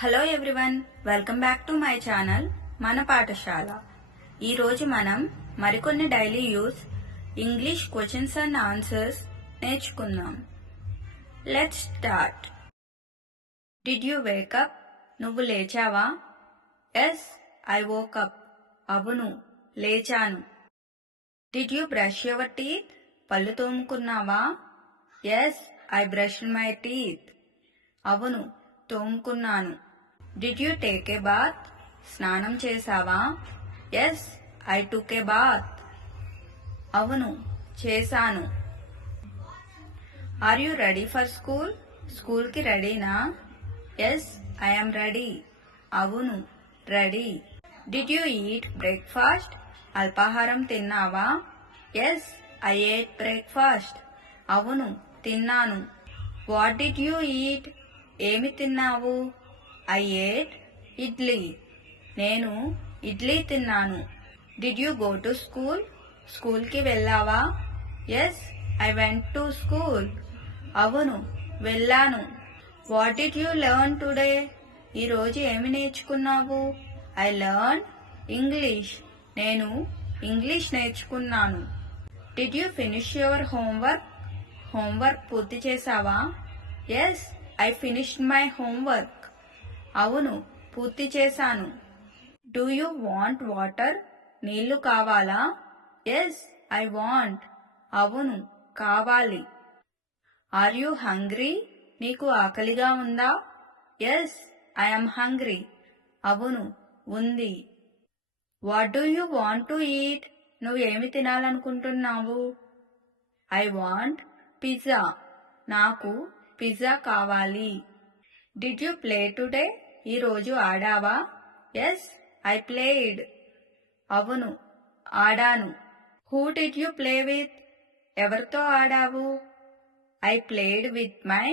Hello everyone, welcome back to my channel Mana Pathashala. ఈరోజు మనం మరికొన్ని daily use English questions and answers నేర్చుకుందాం. Let's start. Did you wake up? నువ్వు లేచావా? Yes, I woke up. అవును, లేచాను. Did you brush your teeth? పళ్ళు తోముకున్నావా? Yes, I brushed my teeth. అవును, తోముకున్నాను. Did you take a bath? స్నానం చేశావా? Yes, I took a bath. అవును, చేశాను. Are you ready for school? స్కూల్కి రెడీనా? Yes, I am ready. అవును, ready. Did you eat breakfast? అల్పాహారం తిన్నావా? Yes, I ate breakfast. అవును, తిన్నాను. What did you eat? ఏమి తిన్నావు? I ate idli. నేను ఇడ్లీ తిన్నాను. Did you go to school? స్కూల్కి వెళ్ళావా? Yes, I went to school. అవును, వెళ్ళాను. What did you learn today? ఈరోజు ఏమి నేర్చుకున్నావు? I learn English. నేను ఇంగ్లీష్ నేర్చుకున్నాను. Did you finish your homework? Homework పూర్తి చేశావా? Yes, I finished my homework. అవును, పూర్తి చేశాను. Do you want water? నీళ్లు కావాలా? Yes, I want. అవును, కావాలి. Are you hungry? నీకు ఆకలిగా ఉందా? Yes, I am hungry. అవును, ఉంది. What do you want to eat? నువ్వేమి తినాలనుకుంటున్నావు? I want pizza. నాకు పిజ్జా కావాలి. Did you play today? ఈరోజు ఆడావా? Yes, I played. అవును, ఆడాను. Who did you play with? ఎవరితో ఆడావు? I played with my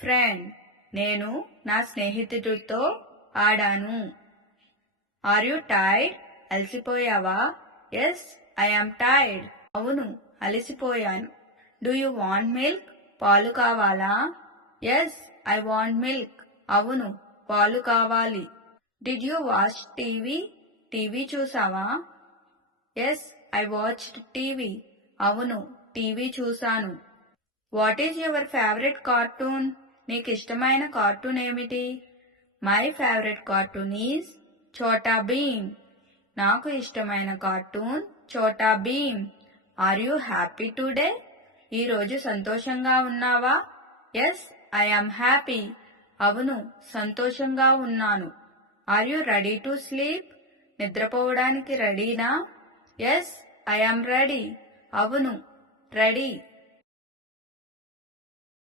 friend. నేను నా స్నేహితుడితో ఆడాను. Are you tired? అలసిపోయావా? Yes, I yam tired. అవును, అలసిపోయాను. Do you want milk? పాలు కావాలా? Yes, I want milk. అవును, పాలు కావాలి. Did you watch TV? TV చూసావా? Yes, I watched TV. అవును, టీవీ చూశాను. What is your favourite cartoon? నీకు ఇష్టమైన కార్టూన్ ఏమిటి? My favourite cartoon is Chhota Bheem. నాకు ఇష్టమైన cartoon Chhota Bheem. Are you happy today? ఈరోజు సంతోషంగా ఉన్నావా? Yes, I am happy. అవును, సంతోషంగా ఉన్నాను. Are you ready to sleep? నిద్రపోవడానికి రెడీనా? Yes, I am ready. అవును, రెడీ.